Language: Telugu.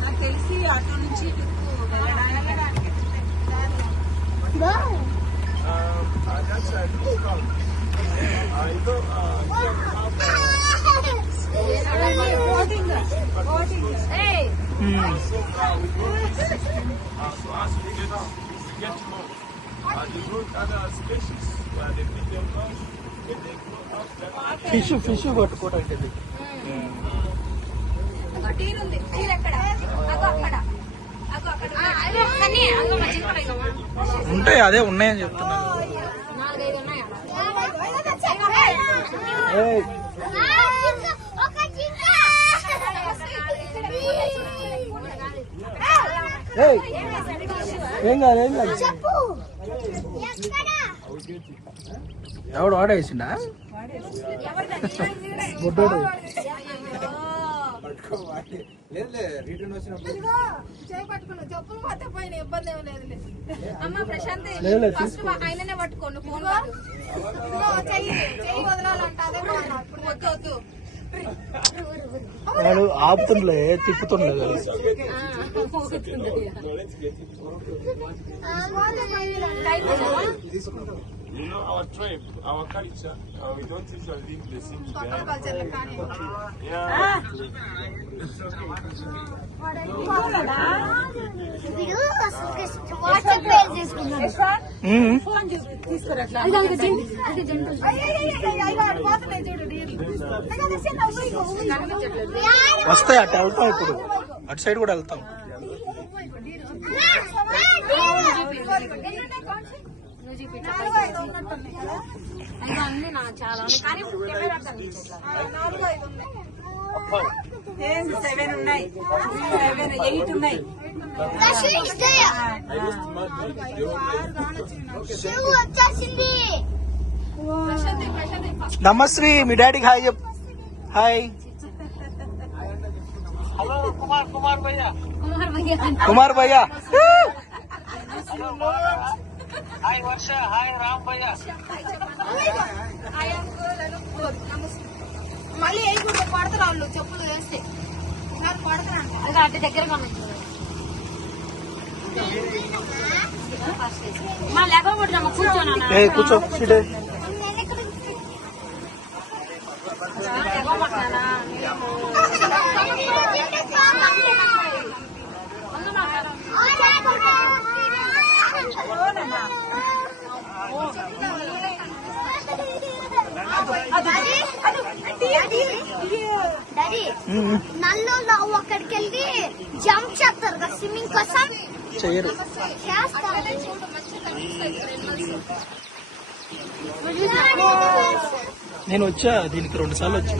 నాకు తెలిసి అటు నుంచి వెళ్ళడానికి ఫిష్ కొట్టుకోవడానికి ఉంటాయి. అదే ఉన్నాయని చెప్తున్నాను. ఏం కాదు ఏం కాదు. ఎవడు వాడేసిండా బొడ్డోడు. చెప్పులు పోతే పోయిన ఇబ్బంది ఏం లేదు. అమ్మ ప్రశాంత్ ఫస్ట్ ఆయననే పట్టుకోండి. ఫోన్ చెయ్యి వదలాలంట. అదే వద్దు వద్దు వాడు ఆపుతుండలే తిప్పుతుండలేదు. You know our tribe, our culture, we don't usually leave the singing behind. Yeah. వస్తాయి అటు వెళ్తాం. ఇప్పుడు అటు సైడ్ కూడా వెళ్తాం. అన్ని చాలా కానీ 7 ఉన్నాయి, 8 ఉన్నాయి. నమస్తే మీ డాడీకి హాయ్ చెప్పు. హాయ్ కుమార్ భయ్యా. హాయ్ వర్ష, హాయ్ రామ్ భయ్య. మళ్ళీ ఏ కూడా పడతారు వాళ్ళు చెప్పులు వేస్తే పడతారు అటు దగ్గర మా లేకపోతున్నాము. కూర్చోనా కూర్చో సిడే. నల్లలో అక్కడికి వెళ్ళి జంప్ చేస్తారు కదా స్విమ్మింగ్ కోసం. చెయ్యరు. నేను వచ్చా దీనికి 2 సార్లు వచ్చా.